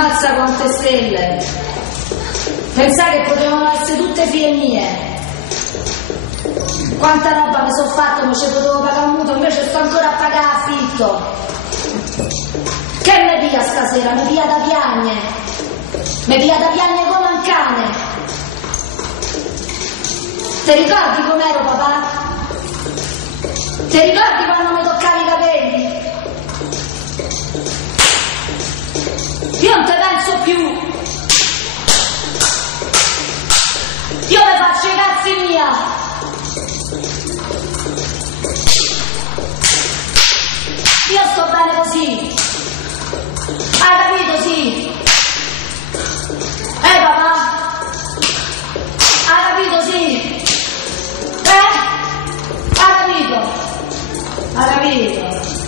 Ammazza quante stelle. Pensai che potevano essere tutte figlie mie. Quanta roba mi sono fatto, ma ci potevo pagare un mutuo, invece sto ancora a pagare affitto. Che mi pia stasera? Mi pia da piagne. Mi pia da piagne come un cane. Ti ricordi com'ero, papà? Ti ricordi quando mi toccavi i capelli? Io non te penso più. Io mi faccio i cazzi mia. Io sto bene così. Hai capito, sì? Papà? Hai capito, sì? Hai capito? Hai capito?